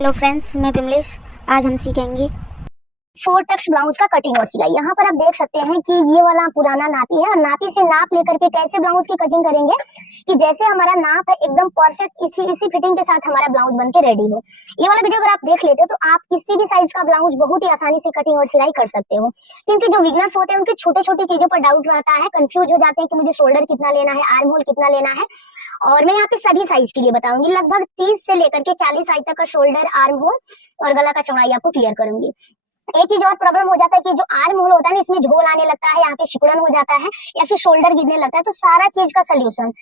Hello friends, मैं विमलेश। आज हम सीखेंगे फोर टक्स ब्लाउज का कटिंग और सिलाई। यहाँ पर आप देख सकते हैं कि ये वाला पुराना नापी है और नापी से नाप लेकर के कैसे ब्लाउज की कटिंग करेंगे कि जैसे हमारा नाप है एकदम परफेक्ट इसी फिटिंग के साथ हमारा ब्लाउज बन के रेडी हो। ये वाला वीडियो अगर आप देख लेते हो तो आप किसी भी साइज का ब्लाउज बहुत ही आसानी से कटिंग और सिलाई कर सकते हो, क्योंकि जो बिगनर्स होते हैं उनके छोटे छोटी चीजों पर डाउट रहता है, कंफ्यूज हो जाते हैं कि मुझे शोल्डर कितना लेना है, आर्म होल कितना लेना है। और मैं यहाँ पे सभी साइज के लिए बताऊंगी, लगभग 30 से लेकर के 40 साइज तक का शोल्डर, आर्म होल और गला का चौड़ाई आपको क्लियर करूंगी। एक चीज और प्रॉब्लम हो जाता है कि जो आर्म होल होता है ना, इसमें झोल आने लगता है, यहाँ पे सिकुड़न हो जाता है या फिर शोल्डर गिरने लगता है। तो सारा चीज का सोल्यूशन,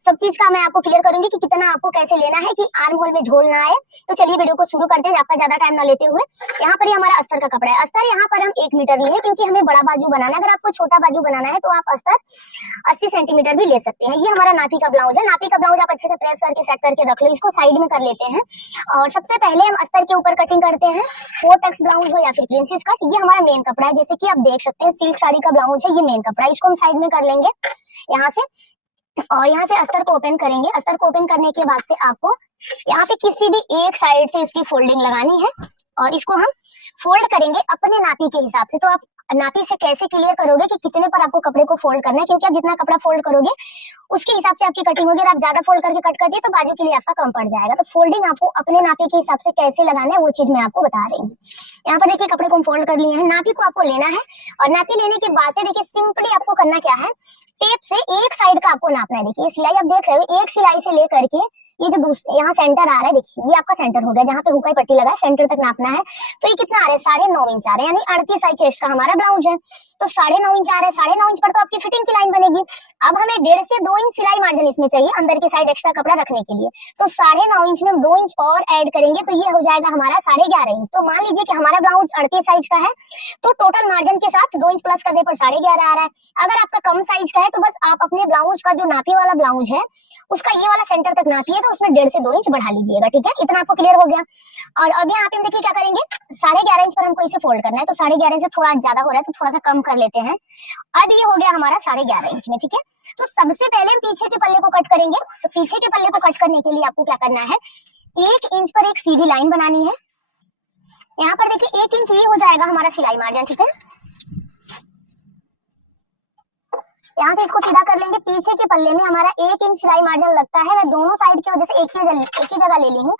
सब चीज का मैं आपको क्लियर करूंगी कि कितना आपको कैसे लेना है कि आर्म होल में झोल ना आए। तो चलिए वीडियो को शुरू करते हैं, आपका ज्यादा टाइम ना लेते हुए। यहाँ पर हमारा अस्तर का कपड़ा है। अस्तर यहाँ पर हम 1 मीटर लिए, क्योंकि हमें बड़ा बाजू बनाना है। अगर आपको छोटा बाजू बनाना है तो आप अस्तर 80 सेंटीमीटर भी ले सकते हैं। ये हमारा नापी का ब्लाउज है। नापी का ब्लाउज आप अच्छे से प्रेस करके सेट करके रख लो। इसको साइड में कर लेते हैं और सबसे पहले हम अस्तर के ऊपर कटिंग करते हैं। 4 टक्स ब्लाउज हो या फिर प्रिंसेस कट, ये हमारा मेन कपड़ा है। जैसे कि आप देख सकते हैं सिल्क साड़ी का ब्लाउज है, ये मेन कपड़ा है। इसको हम साइड में कर लेंगे यहाँ से, और यहाँ से अस्तर को ओपन करेंगे। अस्तर को ओपन करने के बाद से आपको यहाँ पे किसी भी एक साइड से इसकी फोल्डिंग लगानी है और इसको हम फोल्ड करेंगे अपने नापी के हिसाब से। तो आप नापी से कैसे क्लियर करोगे कि कितने पर आपको कपड़े को फोल्ड करना है, क्योंकि आप जितना कपड़ा फोल्ड करोगे उसके हिसाब से आपकी कटिंग होगी। अगर आप ज्यादा फोल्ड करके कट कर दिए तो बाजू के लिए आपका कम पड़ जाएगा। तो फोल्डिंग आपको अपने नापी के हिसाब से कैसे लगाना है वो चीज मैं आपको बता रही हूँ। यहाँ पर देखिए कपड़े को हम फोल्ड कर लिए हैं। नापी को आपको लेना है और नापी लेने के बाद से देखिए सिंपली आपको करना क्या है, टेप से एक साइड का आपको नापना है। देखिए सिलाई आप देख रहे हो, एक सिलाई से लेकर के ये जो यहाँ सेंटर आ रहा है, देखिए ये आपका सेंटर हो गया, जहाँ पे हुकाई पट्टी लगा है सेंटर तक नापना है। तो ये कितना आ रहा है, 9.5 इंच आ रहा है, यानी 38 साइज चेस्ट का हमारा ब्लाउज है। तो 9.5 इंच आ रहा है, 9.5 इंच पर तो आपकी फिटिंग की लाइन बनेगी। अब हमें 1.5 से 2 इंच सिलाई मार्जिन इसमें चाहिए अंदर की साइड एक्स्ट्रा कपड़ा रखने के लिए। तो 9.5 इंच में हम 2 इंच और ऐड करेंगे तो ये हो जाएगा हमारा 11.5 इंच। तो मान लीजिए कि हमारा ब्लाउज 38 साइज का है, तो टोटल मार्जिन के साथ 2 इंच प्लस करने पर 11.5 आ रहा है। अगर आपका कम साइज का है तो बस आप अपने ब्लाउज का जो नापी वाला ब्लाउज है उसका ये वाला सेंटर तक नापिए, तो उसमें 1.5 से 2 इंच बढ़ा लीजिएगा। ठीक है, इतना आपको क्लियर हो गया। और अब यहाँ पे हम देखिए क्या करेंगे, 11.5 इंच पर हमको इसे फोल्ड करना है। तो 11.5 इंच से थोड़ा ज्यादा हो रहा है तो थोड़ा सा कम कर लेते हैं। अब ये हो गया हमारा 11.5 इंच में। ठीक है, तो सबसे पहले हम पीछे के पल्ले को कट करेंगे। तो पीछे के पल्ले को कट करने के लिए आपको क्या करना है, 1 इंच पर एक सीधी लाइन बनानी है। यहाँ पर देखिए 1 इंच ये हो जाएगा हमारा सिलाई मार्जिन। ठीक है, यहाँ से इसको सीधा कर लेंगे। पीछे के पल्ले में हमारा 1 इंच सिलाई मार्जिन लगता है। मैं दोनों साइड की वजह से एक ही जगह ले ली हूँ।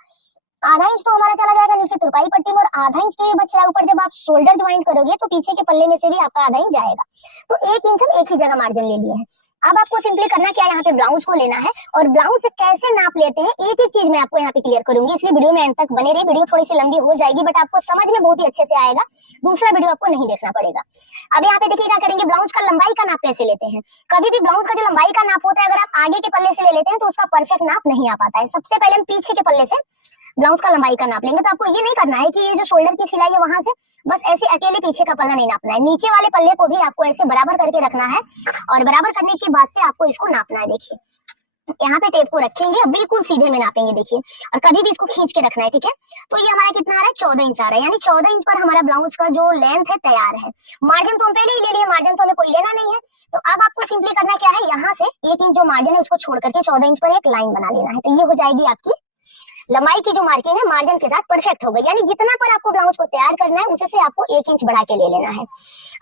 आधा इंच तो हमारा चला जाएगा नीचे तुरपाई पट्टी में, और आधा इंच तो ये बच रहा है ऊपर। जब आप शोल्डर ज्वाइंट करोगे तो पीछे के पल्ले में से भी आपका आधा इंच जाएगा। तो 1 इंच हम एक ही जगह मार्जिन ले लिए हैं। अब आपको सिंपली करना क्या है, यहाँ पे ब्लाउज को लेना है और ब्लाउज से कैसे नाप लेते हैं एक एक चीज मैं आपको यहाँ पे क्लियर करूंगी। इसलिए वीडियो में एंड तक बने रही। वीडियो थोड़ी सी लंबी हो जाएगी बट आपको समझ में बहुत ही अच्छे से आएगा, दूसरा वीडियो आपको नहीं देखना पड़ेगा। अब यहाँ पे देखिए क्या करेंगे, ब्लाउज का लंबाई का नाप कैसे लेते हैं। कभी भी ब्लाउज का जो लंबाई का नाप होता है अगर आप आगे के पल्ले से ले लेते हैं तो उसका परफेक्ट नाप नहीं आ पाता है। सबसे पहले हम पीछे के पल्ले से ब्लाउज का लंबाई का नाप लेंगे। तो आपको ये नहीं करना है कि ये जो शोल्डर की सिलाई है वहां से बस ऐसे अकेले पीछे का पल्ला नहीं नापना है, नीचे वाले पल्ले को भी आपको ऐसे बराबर करके रखना है और बराबर करने के बाद से आपको इसको नापना है। देखिए यहाँ पे टेप को रखेंगे और बिल्कुल सीधे में नापेंगे। देखिए, और कभी भी इसको खींच के रखना है। ठीक है, तो ये हमारा कितना आ रहा है, 14 इंच आ रहा है, यानी 14 इंच पर हमारा ब्लाउज का जो लेंथ है तैयार है। मार्जिन तो हम पहले ही ले लिए, मार्जिन तो हमें कोई लेना नहीं है। तो अब आपको सिंपली करना क्या है, यहाँ से 1 इंच जो मार्जिन है उसको छोड़ करके 14 इंच पर एक लाइन बना लेना है। तो ये हो जाएगी आपकी लंबाई की जो मार्किंग है मार्जिन के साथ परफेक्ट हो गई। यानी जितना पर आपको ब्लाउज को तैयार करना है उसे से आपको 1 इंच बढ़ा के ले लेना है।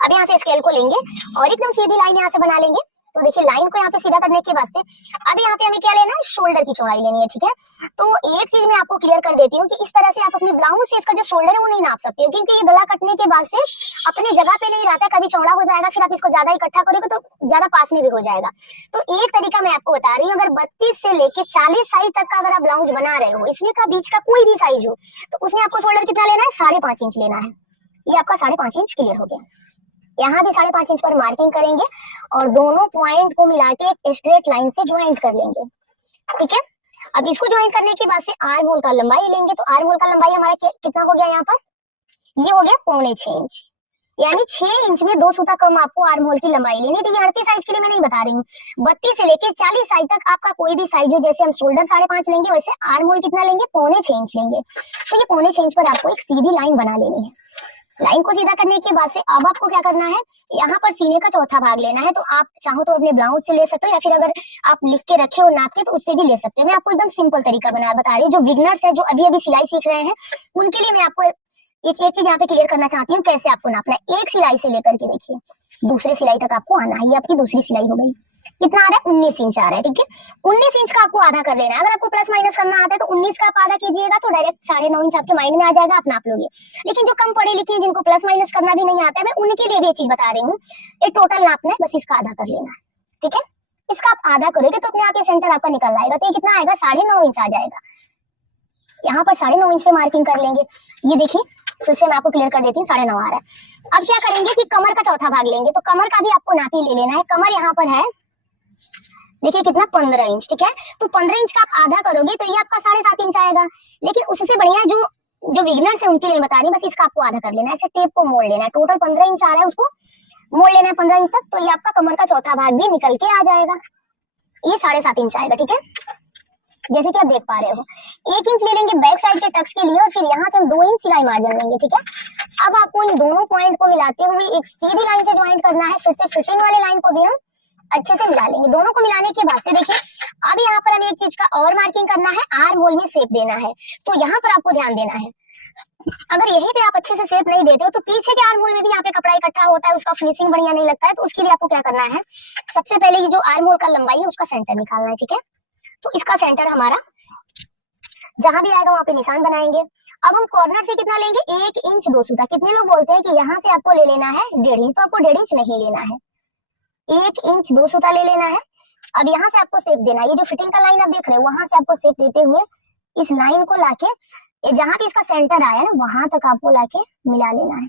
अब यहाँ से स्केल को लेंगे और एकदम सीधी लाइन यहाँ से बना लेंगे। तो देखिए लाइन को यहाँ पे सीधा करने के बाद से अब यहाँ पे हमें क्या लेना है, शोल्डर की चौड़ाई लेनी है। ठीक है, तो एक चीज मैं आपको क्लियर कर देती हूँ कि इस तरह से आप अपनी ब्लाउज से इसका जो शोल्डर है वो नहीं नाप सकते हो, क्योंकि ये गला कटने के बाद से अपनी जगह पे नहीं रहता, कभी चौड़ा हो जाएगा, फिर आप इसको ज्यादा इकट्ठा करोगे तो ज्यादा पास में भी हो जाएगा। तो एक तरीका मैं आपको बता रही हूँ, अगर 32 से लेके 40 साइज तक का अगर आप ब्लाउज बना रहे हो, इसमें का बीच का कोई भी साइज हो, तो उसमें आपको शोल्डर कितना लेना है, 5.5 इंच लेना है। ये आपका 5.5 इंच क्लियर हो गया। यहाँ भी 5.5 इंच पर मार्किंग करेंगे और दोनों पॉइंट को मिला के एक स्ट्रेट लाइन से ज्वाइंट कर लेंगे। ठीक है, अब इसको ज्वाइंट करने के बाद से आर्म होल का लंबाई लेंगे। तो आर्म होल का लंबाई हमारा कितना हो गया, यहाँ पर ये हो गया 6.25 इंच, यानी 6 इंच में 2 सूता कम आपको आर्म होल की लंबाई लेनी है। तो ये 38 साइज के लिए मैं नहीं बता रही हूँ, 32 से लेके 40 साइज तक आपका कोई भी साइज हो। जैसे हम शोल्डर 5.5 लेंगे वैसे आर्म होल कितना लेंगे, 6.25 इंच लेंगे। तो ये 6.25 इंच पर आपको एक सीधी लाइन बना लेनी है। लाइन को सीधा करने के बाद से अब आपको क्या करना है, यहाँ पर सीने का चौथा भाग लेना है। तो आप चाहो तो अपने ब्लाउज से ले सकते हो, या फिर अगर आप लिख के रखे हो नाप के तो उससे भी ले सकते हो। मैं आपको एकदम सिंपल तरीका बता रही हूँ। जो बिगनर्स है, जो अभी अभी सिलाई सीख रहे हैं, उनके लिए मैं आपको एक चीज यहाँ पे क्लियर करना चाहती हूँ, कैसे आपको नापना है। एक सिलाई से लेकर के देखिए दूसरे सिलाई तक आपको आना है। ये आपकी दूसरी सिलाई हो गई। कितना आ रहा है, 19 इंच आ रहा है, ठीक है। 19 इंच का आपको आधा कर लेना है। अगर आपको प्लस माइनस करना आता है तो 19 का आप आधा कीजिएगा तो डायरेक्ट 9.5 इंच आपके माइंड में आ जाएगा, आप नाप लोगे। लेकिन जो कम पढ़े लिखे हैं, जिनको प्लस माइनस करना भी नहीं आता है, मैं उनके लिए भी ये चीज बता रही हूँ। ये टोटल नापना है, बस इसका आधा कर लेना है, ठीक है। इसका आप आधा करोगे तो अपने आप ये सेंटर आपका निकल आएगा। तो ये कितना आएगा, 9.5 इंच आ जाएगा। यहाँ पर 9.5 इंच पे मार्किंग कर लेंगे। ये देखिए फिर से मैं आपको क्लियर कर देती हूँ, 9.5 आ रहा है। अब क्या करेंगे कि कमर का चौथा भाग लेंगे। तो कमर का भी आपको नापी ले लेना है। कमर यहाँ पर है, देखिए कितना, 15 इंच, ठीक है। तो 15 इंच का आप आधा करोगे तो ये आपका 7.5 इंच आएगा। लेकिन उससे बढ़िया जो बिगिनर्स है उनके लिए बता रही, बस इसका आपको आधा कर लेना है। ऐसे टेप को मोड़ लेना है। टोटल 15 इंच आ रहा है, उसको मोड़ लेना है 15 इंच तक। तो ये आपका कमर का चौथा भाग भी निकल के आ जाएगा। ये 7.5 इंच आएगा, ठीक है, जैसे कि आप देख पा रहे हो। 1 इंच ले लेंगे बैक साइड के टक्स के लिए, और फिर यहाँ से हम 2 इंच सिलाई मार्जिन लेंगे, ठीक है। अब आपको इन दोनों पॉइंट को मिलाते हुए एक सीधी लाइन से ज्वाइंट करना है। फिर से फिटिंग वाले लाइन को भी हम अच्छे से मिला लेंगे। दोनों को मिलाने के बाद से देखिए अब यहाँ पर हमें एक चीज का और मार्किंग करना है, आर्म होल में शेप देना है। तो यहाँ पर आपको ध्यान देना है, अगर यहीं पे आप अच्छे से शेप नहीं देते हो तो पीछे के आर्म होल में भी यहाँ पे कपड़ा इकट्ठा होता है, उसका फिनिशिंग बढ़िया नहीं लगता है। तो उसके लिए आपको क्या करना है, सबसे पहले ये जो आर्म होल का लंबाई है उसका सेंटर निकालना है, ठीक है। तो इसका सेंटर हमारा जहां भी आएगा वहां पे निशान बनाएंगे। अब हम कॉर्नर से कितना लेंगे, 1 इंच 2 सूता। कितने लोग बोलते हैं कि यहाँ से आपको ले लेना है 1.5 इंच, तो आपको 1.5 इंच नहीं लेना है, 1 इंच 2 सूता ले लेना है। अब यहाँ से आपको शेप देना है। ये जो फिटिंग का लाइन आप देख रहे हो, वहां से आपको शेप देते हुए इस लाइन को लाके जहां पे इसका सेंटर आया ना वहां तक आपको लाके मिला लेना है।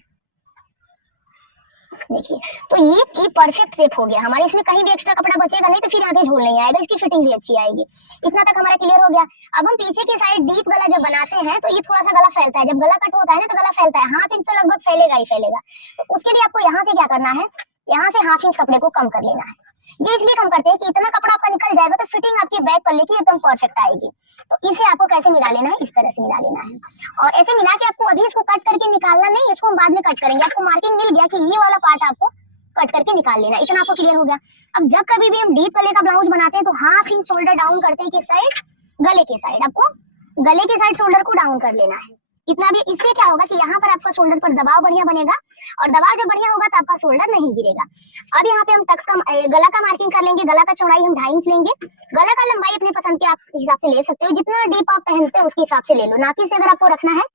देखिए तो ये परफेक्ट शेप हो गया हमारे। इसमें कहीं भी एक्स्ट्रा कपड़ा बचेगा नहीं, तो फिर यहाँ पे झोल नहीं आएगा, इसकी फिटिंग भी अच्छी आएगी। इतना तक हमारा क्लियर हो गया। अब हम पीछे की साइड डीप गला जब बनाते हैं तो ये थोड़ा सा गला फैलता है। जब गला कट होता है ना तो गला फैलता है, 1/2 इंच तो लगभग फैलेगा ही फैलेगा। तो उसके लिए आपको यहाँ से क्या करना है, यहाँ से 1/2 इंच कपड़े को कम कर लेना है। ये इसलिए कम करते हैं कि इतना कपड़ा आपका निकल जाएगा तो फिटिंग आपकी बैक पल्ले की एकदम परफेक्ट आएगी। तो इसे आपको कैसे मिला लेना है, इस तरह से मिला लेना है। और ऐसे मिला के आपको अभी इसको कट करके निकालना नहीं, इसको हम बाद में कट करेंगे। आपको मार्किंग मिल गया कि ये वाला पार्ट आपको कट करके निकाल लेना, इतना आपको क्लियर हो गया। अब जब कभी भी हम डीप गले का ब्लाउज बनाते हैं तो 1/2 इंच शोल्डर डाउन करते हैं, किस साइड, गले के साइड। आपको गले के साइड शोल्डर को डाउन कर लेना है इतना भी। इससे क्या होगा कि यहाँ पर आपका शोल्डर पर दबाव बढ़िया बनेगा, और दबाव जब बढ़िया होगा तो आपका शोल्डर नहीं गिरेगा। अब यहाँ पे हम टक्स का गला का मार्किंग कर लेंगे। गला का चौड़ाई हम 2.5 इंच लेंगे। गला का लंबाई अपने पसंद के आप हिसाब से ले सकते हो, जितना डीप आप पहनते हो उसके हिसाब से ले लो। नापी से अगर आपको रखना है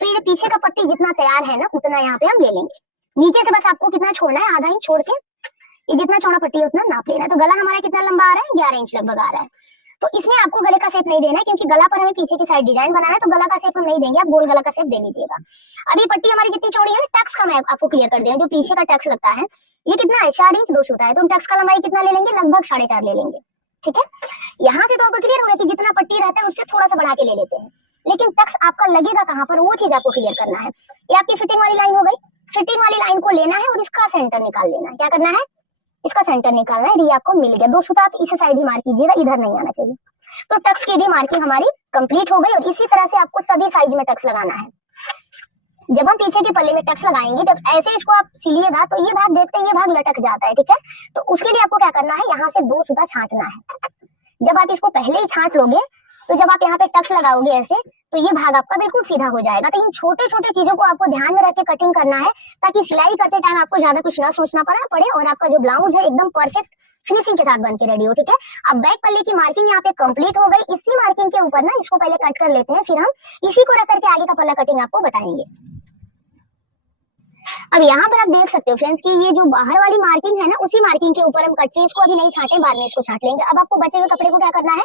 तो ये पीछे का पट्टी जितना तैयार है ना उतना यहाँ पे हम ले लेंगे। नीचे से बस आपको कितना छोड़ना है, 1/2 इंच छोड़ के ये जितना चौड़ा पट्टी है उतना नाप लेना है। तो गला हमारा कितना लंबा आ रहा है, 11 इंच लगभग आ रहा है। तो इसमें आपको गले का शेप नहीं देना है, क्योंकि गला पर हमें पीछे की साइड डिजाइन बनाना है। तो गला का शेप हम नहीं देंगे, आप गोल गला का शेप दे लीजिएगा। अब ये पट्टी हमारी जितनी चौड़ी है ना, टक्स का मैं आपको क्लियर कर दें, जो पीछे का टक्स लगता है ये कितना है, 4 इंच 2 सूता है। तो हम टक्स का लंबाई कितना ले लेंगे, लगभग 4.5 ले लेंगे, ठीक है। यहाँ से तो आपको क्लियर हो गया कि जितना पट्टी रहता है उससे थोड़ा सा बढ़ा के ले लेते हैं, लेकिन टक्स आपका लगेगा कहाँ पर, वो चीज आपको क्लियर करना है। ये आपकी फिटिंग वाली लाइन हो गई। फिटिंग वाली लाइन को लेना है और इसका सेंटर निकाल लेना है। क्या करना है, इसका सेंटर निकालना है। ये आपको मिल गया। 2 सूता आप इस साइड ही मार कीजिएगा, इधर नहीं आना चाहिए। तो टक्स की भी मार्किंग हमारी कंप्लीट हो गई। और इसी तरह से आपको सभी साइज में टक्स लगाना है। जब हम पीछे के पल्ले में टक्स लगाएंगे, जब ऐसे इसको आप सिलिएगा तो ये भाग देखते हैं, ये भाग लटक जाता है, ठीक है। तो उसके लिए आपको क्या करना है, यहाँ से 2 सूता छांटना है। जब आप इसको पहले ही छांट लोगे तो जब आप यहाँ पे टक्स लगाओगे ऐसे, तो ये भाग आपका बिल्कुल सीधा हो जाएगा। तो इन छोटे छोटे चीजों को आपको ध्यान में रख के कटिंग करना है, ताकि सिलाई करते टाइम आपको ज्यादा कुछ ना सोचना पड़े और आपका जो ब्लाउज है एकदम परफेक्ट फिनिशिंग के साथ बन के रेडी हो, ठीक है। अब बैक पल्ले की मार्किंग यहाँ पे कंप्लीट हो गई। इसी मार्किंग के ऊपर ना इसको पहले कट कर लेते हैं, फिर हम इसी को रख करके आगे का पल्ला कटिंग आपको बताएंगे। अब यहाँ पर आप देख सकते हो फ्रेंड्स कि ये जो बाहर वाली मार्किंग है ना, उसी मार्किंग के ऊपर हम कट, इसको अभी नहीं छाटे, बाद में इसको छाट लेंगे। अब आपको बचे हुए कपड़े को क्या करना है,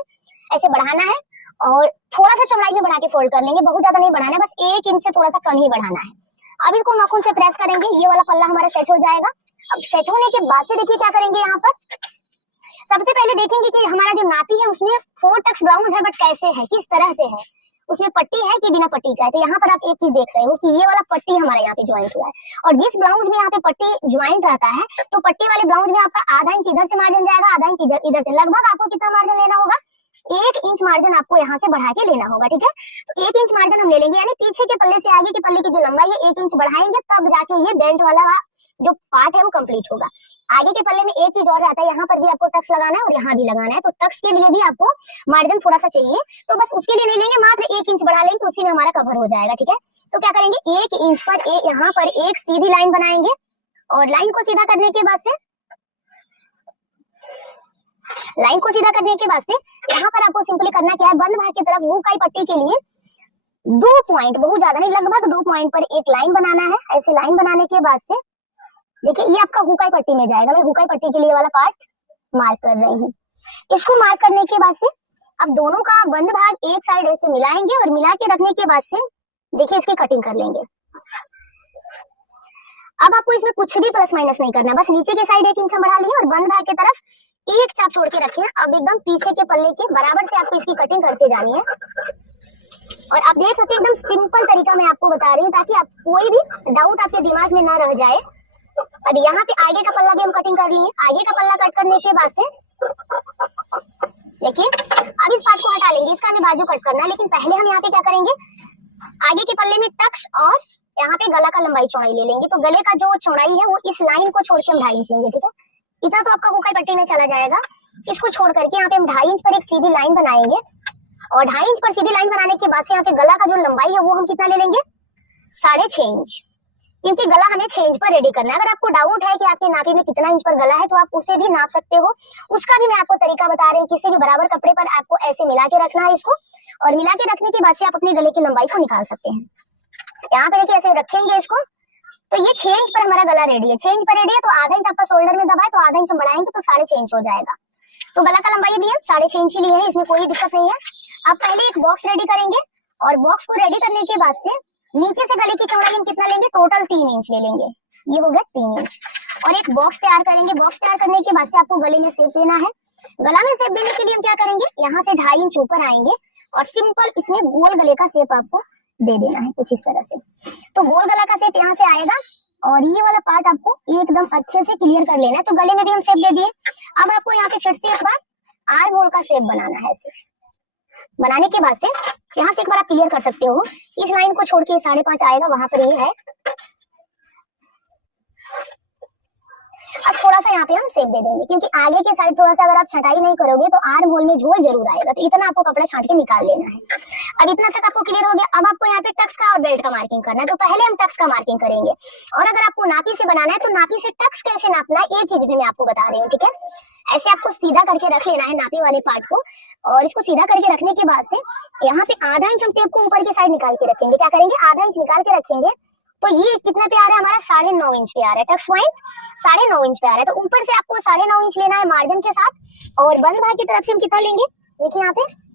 ऐसे बढ़ाना है और थोड़ा सा चौड़ाई में बढ़ा के फोल्ड कर लेंगे। बहुत ज्यादा नहीं बढ़ाना है, बस 1 इंच से थोड़ा सा कम ही बढ़ाना है। अब इसको नाखून से प्रेस करेंगे, ये वाला पल्ला हमारा सेट हो जाएगा। अब सेट होने के बाद से देखिए क्या करेंगे, यहाँ पर सबसे पहले देखेंगे कि हमारा जो नापी है उसमें 4 टक्स ब्लाउज है, बट कैसे है, किस तरह से है, उसमें पट्टी है कि बिना पट्टी का है। तो यहाँ पर आप एक चीज देख रहे हो कि ये वाला पट्टी हमारा यहाँ पे ज्वाइंट हुआ है, और जिस ब्लाउज में यहाँ पे पट्टी ज्वाइंट रहता है तो पट्टी वाले ब्लाउज में आपका 1/2 इंच इधर से मार्जिन जाएगा, 1/2 इंच इधर से। लगभग आपको कितना मार्जिन लेना होगा, 1 इंच मार्जिन आपको यहाँ से बढ़ा के लेना होगा, ठीक है। तो 1 इंच मार्जिन हम ले लेंगे, यानी पीछे के पल्ले से आगे के पल्ले की जो लंबाई है 1 इंच बढ़ाएंगे, तब जाके ये बेल्ट वाला जो पार्ट है वो कंप्लीट होगा। आगे के पल्ले में एक चीज और रहता है, यहाँ पर भी आपको टक्स लगाना है और यहाँ भी लगाना है, तो टक्स के लिए भी आपको मार्जिन थोड़ा सा चाहिए, तो बस उसके लिए नहीं लेंगे, मात्र 1 इंच बढ़ा लेंगे तो उसी में हमारा कवर हो जाएगा, ठीक है। तो क्या करेंगे, 1 इंच पर यहाँ पर एक सीधी लाइन बनाएंगे और लाइन को सीधा करने के बाद से यहाँ पर आपको सिंपली करना क्या है, बंद भाग की तरफ हुकाई पट्टी के लिए 2 पॉइंट, बहुत ज्यादा नहीं, लगभग 2 पॉइंट पर एक लाइन बनाना है। ऐसे लाइन बनाने के बाद से देखिए ये आपका हुकाई पट्टी में जाएगा, मैं हुकाई पट्टी के लिए वाला पार्ट मार्क कर रही हूँ। इसको मार्क करने के बाद से अब दोनों का बंद भाग एक साइड ऐसे मिलाएंगे और मिला के रखने के बाद से देखिए इसकी कटिंग कर लेंगे। अब आपको इसमें कुछ भी प्लस माइनस नहीं करना, बस नीचे के साइड 1 इंच बढ़ा लिए और बंद भाग की तरफ एक चाप छोड़ के रखे। अब एकदम पीछे के पल्ले के बराबर से आपको इसकी कटिंग करते जानी है और आप देख सकते हैं एकदम सिंपल तरीका मैं आपको बता रही हूँ ताकि आप कोई भी डाउट आपके दिमाग में ना रह जाए। अब यहाँ पे आगे का पल्ला भी हम कटिंग कर लिए, आगे का पल्ला कट करने के बाद से देखिए अब इस पार्ट को हटा लेंगे, इसका हमें बाजू कट करना है, लेकिन पहले हम यहाँ पे क्या करेंगे, आगे के पल्ले में टक्स और यहाँ पे गला का लंबाई चौड़ाई ले लेंगे। तो गले का जो चौड़ाई है वो इस लाइन को छोड़ के हम 2.5 इंच लेंगे, ठीक है। इतना तो आपका हुकाई पट्टी में चला जाएगा। इसको छोड़ करके यहाँ पे हम 2.5 इंच पर एक सीधी लाइन बनाएंगे और 2.5 इंच पर सीधी लाइन बनाने के बाद से यहाँ पे गला का जो लंबाई है वो हम कितना ले लेंगे, 6.5 इंच, क्योंकि गला हमें 6 इंच पर रेडी करना है। अगर आपको डाउट है कि आपके नापी में कितना इंच पर गला है तो आप उसे भी नाप सकते हो, उसका भी मैं आपको तरीका बता रही हूँ। किसी भी बराबर कपड़े पर आपको ऐसे मिला के रखना है इसको, और मिला के रखने के बाद से आप अपने गले की लंबाई को निकाल सकते हैं। यहाँ पे देखिए ऐसे रखेंगे इसको, तो ये 6 इंच पर हमारा गला रेडी है। 6 इंच पर रेडी है तो आधा इंच आपका शोल्डर में दबा है, तो आधा इंच हम बढ़ाएंगे तो 6.5 इंच हो जाएगा। तो गला का लंबाई भी हम 6.5 इंच ही लिए हैं, इसमें कोई दिक्कत नहीं है। अब पहले एक बॉक्स रेडी करेंगे और बॉक्स को रेडी करने के बाद से नीचे से गले की चौड़ाई हम कितना लेंगे, टोटल 3 इंच ले लेंगे, ये हो गया 3 इंच। और एक बॉक्स तैयार करेंगे। बॉक्स तैयार करने के बाद से आपको गले में शेप देना है। गला में शेप देने के लिए हम क्या करेंगे, यहाँ से 2.5 इंच ऊपर आएंगे और सिंपल इसमें गोल गले का शेप आपको दे देना है कुछ इस तरह से। तो गोल गला का शेप यहाँ से आएगा और ये वाला पार्ट आपको एकदम अच्छे से क्लियर कर लेना है। तो गले में भी हम शेप दे दिए। अब आपको यहाँ पे फिर से एक बार आर्म होल का शेप बनाना है। ऐसे बनाने के बाद से यहाँ से एक बार आप क्लियर कर सकते हो, इस लाइन को छोड़ के 5.5 आएगा, वहां पर ये है। अब थोड़ा सा यहाँ पे हम शेप दे देंगे, क्योंकि आगे के साइड थोड़ा सा अगर आप छटाई नहीं करोगे तो आर्म होल में झोल जरूर आएगा, तो इतना आपको कपड़ा छाट के निकाल लेना है। अब इतना तक आपको क्लियर हो गया। अब आपको यहाँ पे टक्स का और बेल्ट का मार्किंग करना है, तो पहले हम टक्स का मार्किंग करेंगे। और अगर आपको नापी से बनाना है तो नापी से टक्स कैसे नापना है ये चीज भी मैं आपको बता रही हूँ, ठीक है। ऐसे आपको सीधा करके रख लेना है नापी वाले पार्ट को, और इसको सीधा करके रखने के बाद से यहाँ पे आधा इंच हम टेप को ऊपर की साइड निकाल के रखेंगे। क्या करेंगे, आधा इंच निकाल के रखेंगे। तो ये कितना पे आ रहा है हमारा, 9.5 इंच पे आ रहा है। टक्स पॉइंट 9.5 इंच पे आ रहा है। तो ऊपर से आपको 9.5 इंच लेना है मार्जिन के साथ, और बंद भाग की तरफ से हम कितना लेंगे, देखिए यहाँ पे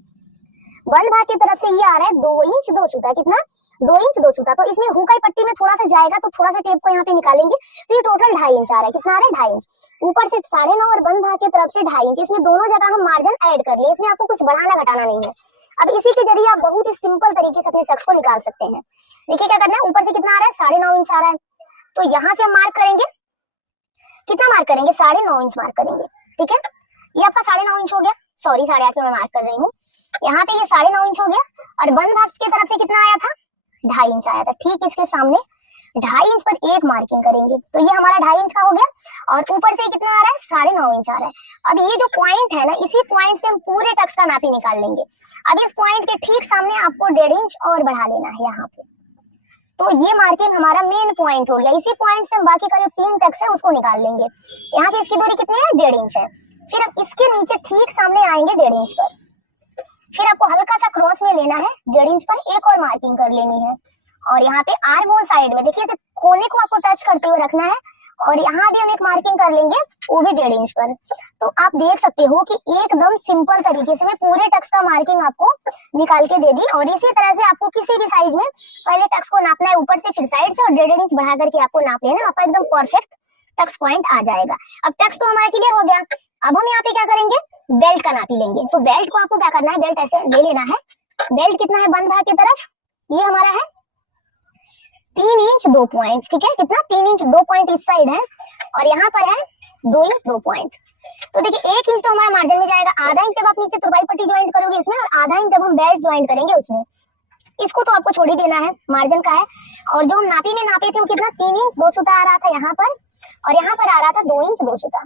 बंद भाग की तरफ से ये आ रहा है 2 इंच 2 सूता। कितना, 2 इंच 2 सूता। तो इसमें हुकाई पट्टी में थोड़ा सा जाएगा, तो थोड़ा सा टेप को यहाँ पे निकालेंगे, तो ये टोटल 2.5 इंच आ रहा है। कितना आ रहा है, 2.5 इंच। ऊपर से 9.5 और बंद भाग की तरफ से 2.5 इंच, इसमें दोनों जगह हम मार्जिन ऐड कर लिए, इसमें आपको कुछ बढ़ाना घटाना नहीं है। अब इसी के जरिए आप बहुत ही सिंपल तरीके से अपने टक्स को निकाल सकते हैं। देखिए क्या करना है, ऊपर से कितना आ रहा है, 9.5 इंच आ रहा है। तो यहाँ से हम मार्क करेंगे, कितना मार्क करेंगे, 9.5 इंच मार्क करेंगे, ठीक है। ये आपका 9.5 इंच हो गया, सॉरी 8.5 में मैं मार्क कर रही हूँ। यहाँ पे ये 9.5 इंच हो गया, और बंद भाग की तरफ से कितना आया था, 2.5 इंच आया था। ठीक इसके सामने 2.5 इंच पर एक मार्किंग करेंगे, तो ये हमारा 2.5 इंच का हो गया। और ऊपर से कितना आ रहा है, 9.5 इंच आ रहा है। अब ये जो पॉइंट है ना, इसी पॉइंट से हम पूरे टक्स का नापी निकाल लेंगे। अब इस पॉइंट के ठीक सामने आपको 1.5 इंच और बढ़ा लेना है यहाँ पे। तो ये मार्किंग हमारा मेन पॉइंट हो गया। इसी पॉइंट से हम बाकी का जो 3 टक्स है उसको निकाल लेंगे। यहाँ से इसकी दूरी कितनी है, 1.5 इंच है। फिर अब इसके नीचे ठीक सामने आएंगे 1.5 इंच पर। फिर आपको हल्का सा क्रॉस में लेना है, 1.5 इंच पर एक और मार्किंग कर लेनी है। और यहाँ पे आर्म होल साइड में देखिए कोने को आपको टच करते हुए रखना है, और यहाँ भी हम एक मार्किंग कर लेंगे, वो भी 1.5 इंच पर। तो आप देख सकते हो कि एकदम सिंपल तरीके से मैं पूरे टक्स का मार्किंग आपको निकाल के दे दी। और इसी तरह से आपको किसी भी साइड में पहले टक्स को नापना है ऊपर से, फिर साइड से, और 1.5 इंच बढ़ा करके आपको नाप लेना, आपका एकदम परफेक्ट टक्स पॉइंट आ जाएगा। अब टक्स तो हमारा क्लियर हो गया। अब हम यहाँ पे क्या करेंगे, बेल्ट का नापी लेंगे। तो बेल्ट को आपको क्या करना है, बेल्ट ऐसे ले लेना है। बेल्ट कितना है, बंद भाग की तरफ ये हमारा है 3 इंच 2 पॉइंट, ठीक है। कितना, 3 इंच 2 पॉइंट इस साइड है, और यहाँ पर है 2 इंच 2 पॉइंट। तो देखिए 1 इंच तो हमारा मार्जिन में जाएगा, आधा इंच जब आप नीचे तुरपाई पट्टी ज्वाइंट करोगे इसमें, और आधा इंच जब हम बेल्ट ज्वाइंट करेंगे उसमें, इसको तो आपको छोड़ ही देना है, मार्जिन का है। और जो हम नापी में नापे थे वो कितना 3 इंच 2 सूता आ रहा था यहाँ पर, और यहाँ पर आ रहा था 2 इंच 2 सूता।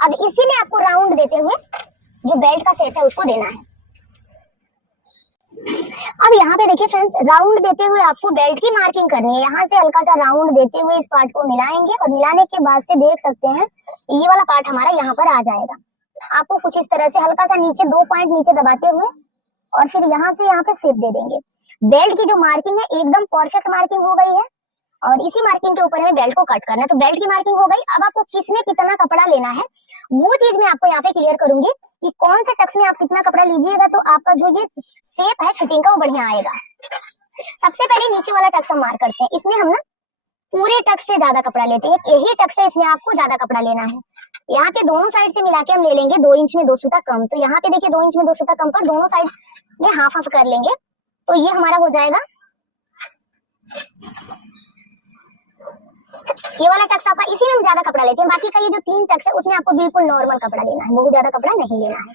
अब इसी में आपको राउंड देते हुए जो बेल्ट का शेप है उसको देना है। अब यहाँ पे देखिए फ्रेंड्स, राउंड देते हुए आपको बेल्ट की मार्किंग करनी है। यहाँ से हल्का सा राउंड देते हुए इस पार्ट को मिलाएंगे, और मिलाने के बाद से देख सकते हैं ये वाला पार्ट हमारा यहाँ पर आ जाएगा। आपको कुछ इस तरह से हल्का सा नीचे 2 पॉइंट नीचे दबाते हुए, और फिर यहाँ से यहाँ पे शेप दे देंगे। बेल्ट की जो मार्किंग है एकदम परफेक्ट मार्किंग हो गई है, और इसी मार्किंग के ऊपर हमें बेल्ट को कट करना है। तो बेल्ट की मार्किंग हो गई। अब आपको किसमें कितना कपड़ा लेना है वो चीज मैं आपको यहाँ पे क्लियर करूंगी कि कौन सा टक्स में आप कितना कपड़ा लीजिएगा तो आपका जो ये शेप है फिटिंग का वो बढ़िया आएगा। सबसे पहले नीचे वाला टक्स हम मार्क करते हैं। इसमें हम ना पूरे टक्स से ज्यादा कपड़ा लेते हैं, यही टक्स है, इसमें आपको ज्यादा कपड़ा लेना है। यहाँ पे दोनों साइड से मिला के हम ले लेंगे 2 इंच में 2 सूता कम। तो यहाँ पे देखिए 2 इंच में 2 सूता कम पर दोनों साइड में हाफ हाफ कर लेंगे, तो ये हमारा हो जाएगा। ये वाला टक्स आपका, इसी में हम ज्यादा कपड़ा लेते हैं। बाकी का ये जो 3 टक्स है उसमें आपको बिल्कुल नॉर्मल कपड़ा लेना है, बहुत ज्यादा कपड़ा नहीं लेना है।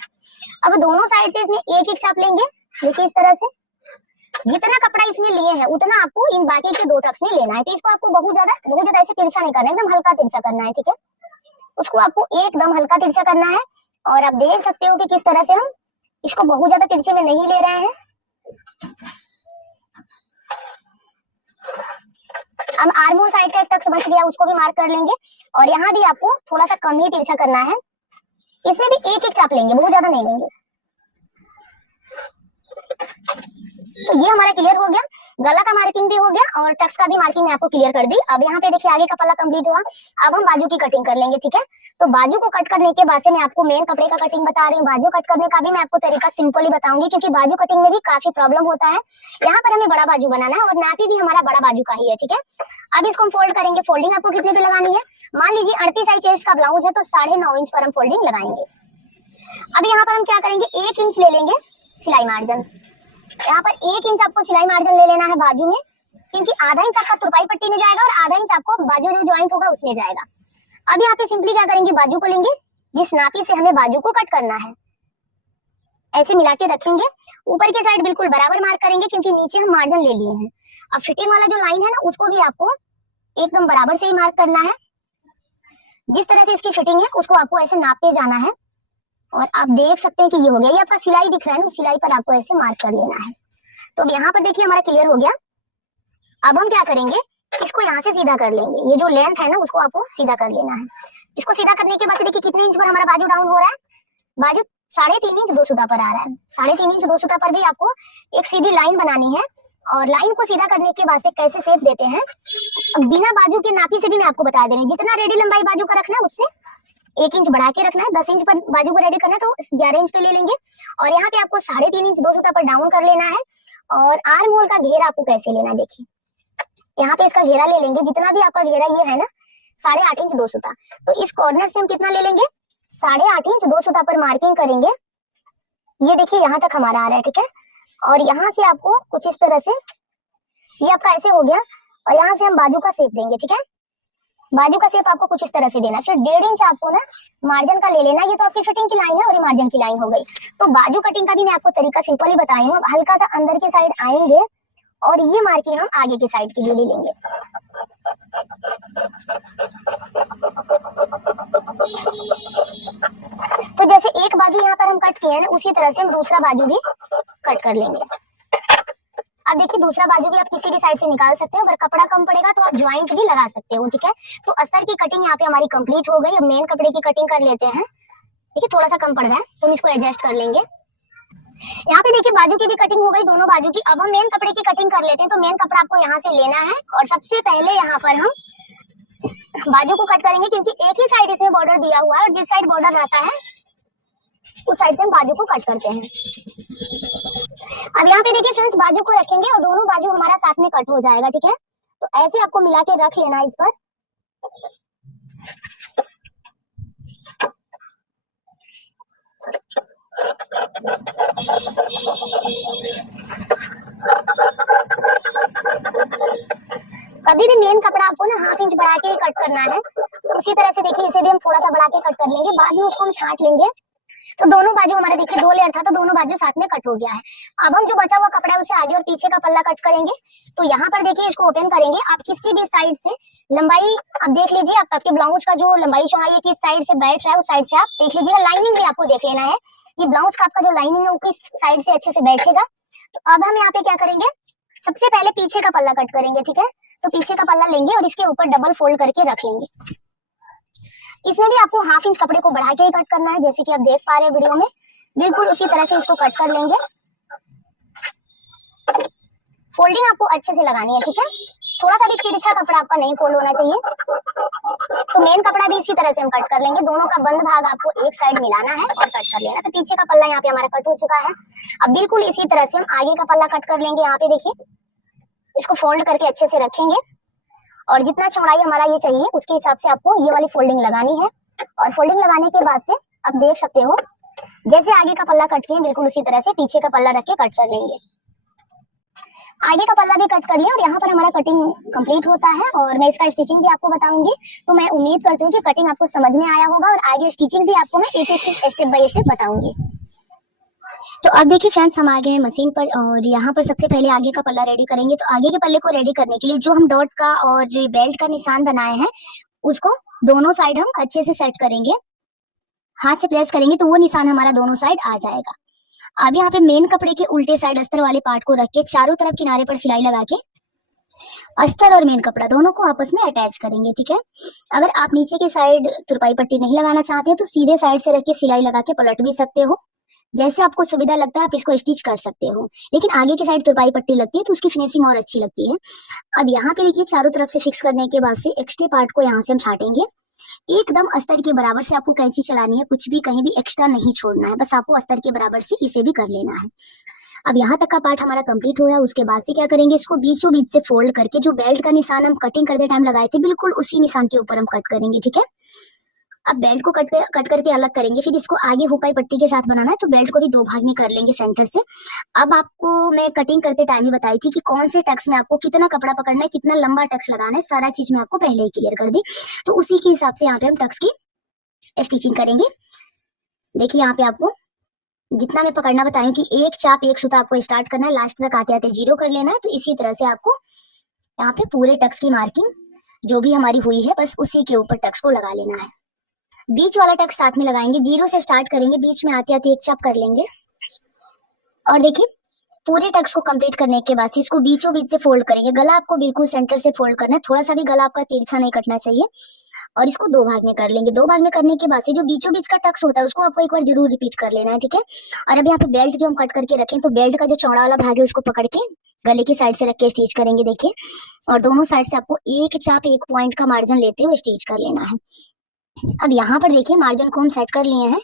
अब दोनों साइड से इसमें एक एक चाप लेंगे, देखिए इस तरह से। जितना कपड़ा इसमें लिए हैं उतना आपको इन बाकी के 2 टक्स में लेना है। तो इसको आपको बहुत ज्यादा ऐसे तिरछा नहीं करना है, एकदम हल्का तिरछा करना है, ठीक है। उसको आपको एकदम हल्का तिरछा करना है, और आप देख सकते हो कि किस तरह से हम इसको बहुत ज्यादा तिरछे में नहीं ले रहे हैं। अब आर्मोल साइड का एक टक्स बच गया, उसको भी मार्क कर लेंगे, और यहाँ भी आपको थोड़ा सा कम ही तिरछा करना है। इसमें भी एक एक चाप लेंगे, बहुत ज्यादा नहीं लेंगे। तो ये हमारा क्लियर हो गया, गला का मार्किंग भी हो गया और टक्स का भी मार्किंग आपको क्लियर कर दी। अब यहाँ पे देखिए आगे का पल्ला कंप्लीट हुआ। अब हम बाजू की कटिंग कर लेंगे, ठीक है। तो बाजू को कट करने के बाद से मैं आपको मेन कपड़े का कटिंग बता रही हूँ। बाजू कट करने का भी मैं आपको तरीका सिंपली बताऊंगी, क्योंकि बाजू कटिंग में भी काफी प्रॉब्लम होता है। यहाँ पर हमें बड़ा बाजू बनाना है, और नापी भी हमारा बड़ा बाजू का ही है, ठीक है। अब इसको हम फोल्ड करेंगे। फोल्डिंग आपको कितने पे लगानी है, मान लीजिए 38 साइज चेस्ट का ब्लाउज है तो 9.5 इंच पर हम फोल्डिंग लगाएंगे। अब यहाँ पर हम क्या करेंगे, 1 इंच ले लेंगे सिलाई मार्जिन। यहाँ पर 1 इंच आपको सिलाई मार्जिन ले लेना है बाजू में, क्योंकि आधा इंच आपका तुरपाई पट्टी में जाएगा और आधा इंच आपको बाजू जो ज्वाइंट होगा उसमें जाएगा। अब यहाँ पे सिंपली क्या करेंगे, बाजू को लेंगे, जिस नापी से हमें बाजू को कट करना है ऐसे मिला के रखेंगे। ऊपर की साइड बिल्कुल बराबर मार्क करेंगे, क्योंकि नीचे हम मार्जिन ले लिए हैं। अब फिटिंग वाला जो लाइन है ना उसको भी आपको एकदम बराबर से ही मार्क करना है। जिस तरह से इसकी फिटिंग है उसको आपको ऐसे नापते जाना है, और आप देख सकते हैं कि ये हो गया। ये आपका सिलाई दिख रहा है ना, सिलाई पर आपको ऐसे मार्क कर लेना है। तो अब यहाँ पर देखिए हमारा क्लियर हो गया। अब हम क्या करेंगे, इसको यहाँ से सीधा कर लेंगे। ये जो लेंथ है ना उसको आपको सीधा कर लेना है। इसको सीधा करने के बाद देखिए कितने इंच पर हमारा बाजू डाउन हो रहा है, बाजू 3.5 इंच 2 सूता पर आ रहा है। 3.5 इंच 2 सूता पर भी आपको एक सीधी लाइन बनानी है, और लाइन को सीधा करने के बाद से कैसे शेप देते हैं बिना बाजू के नापी से भी मैं आपको बता दे रही हूँ। जितना रेडी लंबाई बाजू का रखना है उससे 1 इंच बढ़ा के रखना है। 10 इंच पर बाजू को रेडी करना है तो 11 इंच पे ले लेंगे, और यहाँ पे आपको 3.5 इंच 2 सूता पर डाउन कर लेना है। और आर्म होल का घेरा आपको कैसे लेना है, देखिए यहाँ पे इसका घेरा ले लेंगे। जितना भी आपका घेरा ये है ना 8.5 इंच 2 सूता, तो इस कॉर्नर से हम कितना ले लेंगे, 8.5 इंच 2 सूता पर मार्किंग करेंगे। ये देखिए यहाँ तक हमारा आ रहा है, ठीक है। और यहाँ से आपको कुछ इस तरह से, ये आपका ऐसे हो गया, और यहाँ से हम बाजू का शेप देंगे, ठीक है। बाजू का शेप आपको कुछ इस तरह से देना। फिर 1.5 इंच आपको ना मार्जिन का ले लेना। ये तो आपकी फिटिंग की लाइन है और ये मार्जिन की लाइन हो गई। तो बाजू कटिंग का भी मैं आपको तरीका सिंपली बताई हूँ। अब हल्का सा अंदर की साइड आएंगे, और ये मार्किंग हम आगे की साइड के लिए ले लेंगे। तो जैसे एक बाजू यहाँ पर हम कट किए हैं ना, उसी तरह से हम दूसरा बाजू भी कट कर लेंगे। अब देखिए दूसरा बाजू भी आप किसी भी साइड से निकाल सकते हो। अगर कपड़ा कम पड़ेगा तो आप ज्वाइंट भी लगा सकते हो, ठीक है। तो अस्तर की कटिंग यहाँ पे हमारी कंप्लीट हो गई। अब मेन कपड़े की कटिंग कर लेते हैं। देखिए थोड़ा सा कम पड़ गया तो हम इसको एडजस्ट कर लेंगे। यहाँ पे देखिए बाजू की भी कटिंग हो गई, दोनों बाजू की। अब हम मेन कपड़े की कटिंग कर लेते हैं। तो मेन कपड़ा आपको यहाँ से लेना है, और सबसे पहले यहाँ पर हम बाजू को कट करेंगे, क्योंकि एक ही साइड इसमें बॉर्डर दिया हुआ है, और जिस साइड बॉर्डर रहता है उस साइड से हम बाजू को कट करते हैं। अब यहाँ पे देखिए फ्रेंड्स, बाजू को रखेंगे और दोनों बाजू हमारा साथ में कट हो जाएगा, ठीक है। तो ऐसे आपको मिला के रख लेना इस पर। कभी भी मेन कपड़ा आपको ना 1/2 इंच बढ़ा के कट करना है, उसी तरह से देखिए इसे भी हम थोड़ा सा बढ़ा के कट कर लेंगे, बाद में उसको हम छांट लेंगे। तो दोनों बाजू हमारे देखिए 2 लेयर था तो दोनों बाजू साथ में कट हो गया है। अब हम जो बचा हुआ कपड़ा है उसे आगे और पीछे का पल्ला कट करेंगे। तो यहाँ पर देखिए इसको ओपन करेंगे, आप किसी भी साइड से लंबाई अब देख लीजिए, आप आपके ब्लाउज का जो लंबाई चौड़ाई है किस साइड से बैठ रहा है उस साइड से आप देख लीजिएगा। लाइनिंग भी आपको देख लेना है कि ब्लाउज का आपका जो लाइनिंग है वो किस साइड से अच्छे से बैठेगा। तो अब हम यहाँ पे क्या करेंगे, सबसे पहले पीछे का पल्ला कट करेंगे, ठीक है। तो पीछे का पल्ला लेंगे और इसके ऊपर डबल फोल्ड करके रख लेंगे। इसमें भी आपको 1/2 इंच कपड़े को बढ़ा के ही कट करना है, जैसे कि आप देख पा रहे हैं वीडियो में। बिल्कुल उसी तरह से इसको कट कर लेंगे। फोल्डिंग आपको अच्छे से लगानी है, ठीक है। थोड़ा सा भी तिरछा कपड़ा आपका नहीं फोल्ड होना चाहिए। तो मेन कपड़ा भी इसी तरह से हम कट कर लेंगे। दोनों का बंद भाग आपको एक साइड मिलाना है और कट कर लेना। तो पीछे का पल्ला यहाँ पे हमारा कट हो चुका है। अब बिल्कुल इसी तरह से हम आगे का पल्ला कट कर लेंगे। यहाँ पे देखिए इसको फोल्ड करके अच्छे से रखेंगे और जितना चौड़ाई हमारा ये चाहिए उसके हिसाब से आपको ये वाली फोल्डिंग लगानी है। और फोल्डिंग लगाने के बाद से अब देख सकते हो जैसे आगे का पल्ला कट किए बिल्कुल उसी तरह से पीछे का पल्ला रख के कट कर लेंगे। आगे का पल्ला भी कट कर लिया और यहाँ पर हमारा कटिंग कंप्लीट होता है और मैं इसका स्टिचिंग भी आपको बताऊंगी। तो मैं उम्मीद करती हूँ कि कटिंग आपको समझ में आया होगा और आगे स्टिचिंग भी आपको मैं एक एक स्टेप बाय स्टेप बताऊंगी। तो अब देखिए फ्रेंड्स, हम आ गए हैं मशीन पर और यहाँ पर सबसे पहले आगे का पल्ला रेडी करेंगे। तो आगे के पल्ले को रेडी करने के लिए जो हम डॉट का और जो बेल्ट का निशान बनाए हैं उसको दोनों साइड हम अच्छे से सेट करेंगे। हाथ से प्रेस करेंगे तो वो निशान हमारा दोनों साइड आ जाएगा। अब यहाँ पे मेन कपड़े के उल्टे साइड अस्तर वाले पार्ट को रख के चारों तरफ किनारे पर सिलाई लगा के अस्तर और मेन कपड़ा दोनों को आपस में अटैच करेंगे, ठीक है। अगर आप नीचे के साइड तुरपाई पट्टी नहीं लगाना चाहते तो सीधे साइड से रख के सिलाई लगा के पलट भी सकते हो। जैसे आपको सुविधा लगता है आप इसको स्टिच कर सकते हो, लेकिन आगे की साइड तुरपाई पट्टी लगती है तो उसकी फिनिशिंग और अच्छी लगती है। अब यहाँ पे देखिए चारों तरफ से फिक्स करने के बाद से एक्स्ट्रा पार्ट को यहाँ से हम छाटेंगे। एकदम अस्तर के बराबर से आपको कैंची चलानी है, कुछ भी कहीं भी एक्स्ट्रा नहीं छोड़ना है, बस आपको अस्तर के बराबर से इसे भी कर लेना है। अब यहाँ तक का पार्ट हमारा कंप्लीट हुआ। उसके बाद से क्या करेंगे, इसको बीचों बीच से फोल्ड करके जो बेल्ट का निशान हम कटिंग करते टाइम लगाए थे बिल्कुल उसी निशान के ऊपर हम कट करेंगे, ठीक है। अब बेल्ट को कट करके अलग करेंगे, फिर इसको आगे हुकाई पट्टी के साथ बनाना है तो बेल्ट को भी 2 भाग में कर लेंगे सेंटर से। अब आपको मैं कटिंग करते टाइम ही बताई थी कि कौन से टक्स में आपको कितना कपड़ा पकड़ना है, कितना लंबा टक्स लगाना है, सारा चीज मैं आपको पहले ही क्लियर कर दी। तो उसी के हिसाब से यहाँ पे हम टक्स की स्टिचिंग करेंगे। देखिए यहाँ पे आपको जितना मैं पकड़ना बताऊं कि एक चाप एक सूता आपको स्टार्ट करना है, लास्ट तक आते आते 0 कर लेना है। तो इसी तरह से आपको यहाँ पे पूरे टक्स की मार्किंग जो भी हमारी हुई है बस उसी के ऊपर टक्स को लगा लेना है। बीच वाला टक्स साथ में लगाएंगे, 0 से स्टार्ट करेंगे, बीच में आते आते एक चाप कर लेंगे। और देखिए पूरे टक्स को कंप्लीट करने के बाद इसको बीचों बीच से फोल्ड करेंगे। गला आपको बिल्कुल सेंटर से फोल्ड करना है, थोड़ा सा भी गला आपका तिरछा नहीं कटना चाहिए। और इसको 2 भाग में कर लेंगे। 2 भाग में करने के बाद से जो बीचों बीच का टक्स होता है उसको आपको एक बार जरूर रिपीट कर लेना है, ठीक है। और अब यहाँ पे बेल्ट जो हम कट करके रखें तो बेल्ट का जो चौड़ा वाला भाग है उसको पकड़ के गले की साइड से रख के स्टिच करेंगे, देखिए। और दोनों साइड से आपको एक चाप 1 पॉइंट का मार्जिन लेते हुए स्टिच कर लेना है। अब यहाँ पर देखिए मार्जिन को हम सेट कर लिए हैं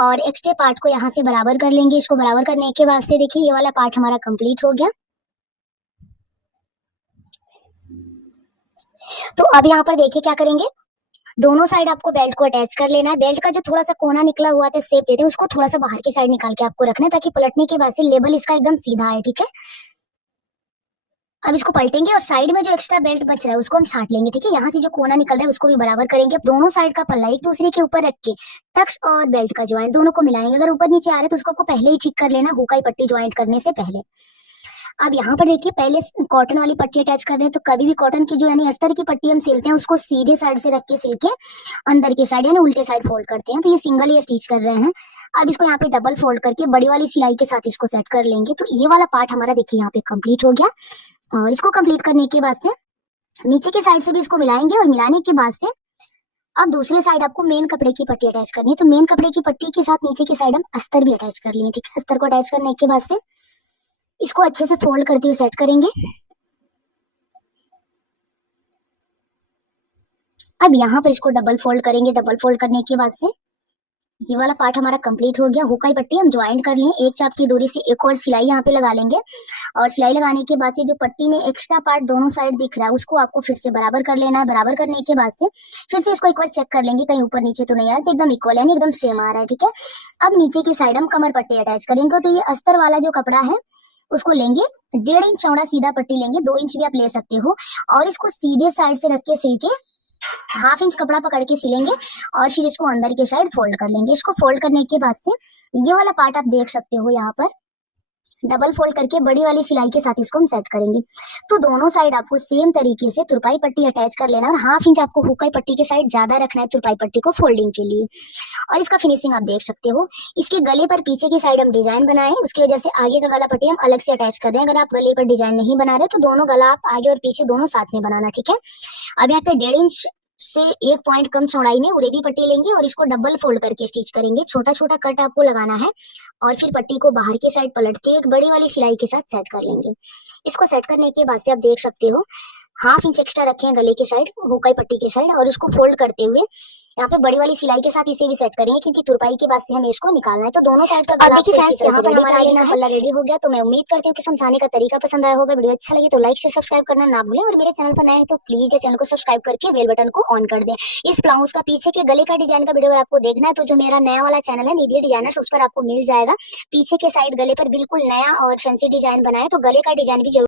और एक्स्ट्रा पार्ट को यहाँ से बराबर कर लेंगे। इसको बराबर करने के बाद से देखिए ये वाला पार्ट हमारा कंप्लीट हो गया। तो अब यहाँ पर देखिए क्या करेंगे, दोनों साइड आपको बेल्ट को अटैच कर लेना है। बेल्ट का जो थोड़ा सा कोना निकला हुआ था शेप देते हैं उसको थोड़ा सा बाहर की साइड निकाल के आपको रखना है ताकि पलटने के बाद से लेवल इसका एकदम सीधा है, ठीक है। अब इसको पलटेंगे और साइड में जो एक्स्ट्रा बेल्ट बच रहा है उसको हम छांट लेंगे, ठीक है। यहाँ से जो कोना निकल रहा है उसको भी बराबर करेंगे। अब दोनों साइड का पल्ला एक दूसरे के ऊपर रख के टक्स और बेल्ट का ज्वाइंट दोनों को मिलाएंगे। अगर ऊपर नीचे आ रहे हैं तो उसको आपको पहले ही ठीक कर लेना, हुकाई पट्टी ज्वाइंट करने से पहले। अब यहाँ पर देखिए पहले कॉटन वाली पट्टी अटैच कर रहे हैं। तो कभी भी कॉटन की जो यानी अस्तर की पट्टी हम सिलते हैं उसको सीधे साइड से रख के सिल के अंदर की साइड यानी उल्टे साइड फोल्ड करते हैं। तो ये सिंगल ही स्टिच कर रहे हैं। अब इसको यहाँ पे डबल फोल्ड करके बड़ी वाली सिलाई के साथ इसको सेट कर लेंगे। तो ये वाला पार्ट हमारा देखिए यहाँ पे कंप्लीट हो गया। और इसको कंप्लीट करने के बाद से नीचे की साइड से भी इसको मिलाएंगे और मिलाने के बाद से अब दूसरे साइड आपको मेन कपड़े की पट्टी अटैच करनी है। तो मेन कपड़े की पट्टी के साथ नीचे की साइड हम अस्तर भी अटैच कर लिए, ठीक है। अस्तर को अटैच करने के बाद से इसको अच्छे से फोल्ड करते हुए सेट करेंगे। अब यहाँ पर इसको डबल फोल्ड करेंगे। डबल फोल्ड करने के बाद से ये वाला पार्ट हमारा कंप्लीट हो गया। हुकाई पट्टी हम ज्वाइंट कर लिए, एक चाप की दूरी से एक और सिलाई यहाँ पे लगा लेंगे। और सिलाई लगाने के बाद से जो पट्टी में एक्स्ट्रा पार्ट दोनों साइड दिख रहा है उसको आपको फिर से बराबर कर लेना है। बराबर करने के बाद से फिर से इसको एक बार चेक कर लेंगे कहीं ऊपर नीचे तो नहीं आ रहा, तो एकदम इक्वल है, एकदम सेम आ रहा है, ठीक है। अब नीचे की साइड हम कमर पट्टी अटैच करेंगे। तो ये अस्तर वाला जो कपड़ा है उसको लेंगे, 1.5 इंच चौड़ा सीधा पट्टी लेंगे, 2 इंच भी आप ले सकते हो। और इसको सीधे साइड से रख के सिल के हाफ इंच कपड़ा पकड़ के सिलेंगे और फिर इसको अंदर के साइड फोल्ड कर लेंगे। इसको फोल्ड करने के बाद से ये वाला पार्ट आप देख सकते हो, यहाँ पर डबल फोल्ड करके बड़ी वाली सिलाई के साथ इसको हम सेट करेंगे। तो दोनों साइड आपको सेम तरीके से तुरपाई पट्टी अटैच कर लेना और हाफ इंच आपको हुकाई पट्टी के साइड ज्यादा रखना है तुरपाई पट्टी को फोल्डिंग के लिए। और इसका फिनिशिंग आप देख सकते हो। इसके गले पर पीछे की साइड हम डिजाइन बनाए, उसकी वजह से आगे का गला पट्टी हम अलग से अटैच कर रहे हैं। अगर आप गले पर डिजाइन नहीं बना रहे तो दोनों गला आप आगे और पीछे दोनों साथ में बनाना, ठीक है। अब यहाँ पे 1.5 इंच से 1 पॉइंट कम चौड़ाई में उरेबी पट्टी लेंगे और इसको डबल फोल्ड करके स्टिच करेंगे। छोटा छोटा कट आपको लगाना है और फिर पट्टी को बाहर की साइड पलटते हुए एक बड़ी वाली सिलाई के साथ सेट कर लेंगे। इसको सेट करने के बाद से आप देख सकते हो हाफ इंच एक्स्ट्रा रखे हैं गले के साइड हुकाई पट्टी के साइड और उसको फोल्ड करते हुए यहाँ पे बड़ी वाली सिलाई के साथ इसे भी सेट करेंगे क्योंकि तुरपाई के बाद से हमें इसको निकालना है। तो दोनों साइड का गला देखिए फ्रेंड्स, यहाँ पर हमारा आगे का पल्ला रेडी हो गया। तो मैं उम्मीद करती हूँ कि समझाने का तरीका पसंद आया होगा। वीडियो अच्छा लगे तो लाइक से सब्सक्राइब करना ना भूलें और मेरे चैनल पर नए हैं तो प्लीज चैनल को सब्सक्राइब करके बेल बटन को ऑन कर दें। इस ब्लाउज का पीछे के गले का डिजाइन का वीडियो अगर आपको देखना है तो जो मेरा नया वाला चैनल है निधि डिजाइनर्स, उस पर आपको मिल जाएगा। पीछे के साइड गले पर बिल्कुल नया और फैंसी डिजाइन बनाया, तो गले का डिजाइन भी जरूर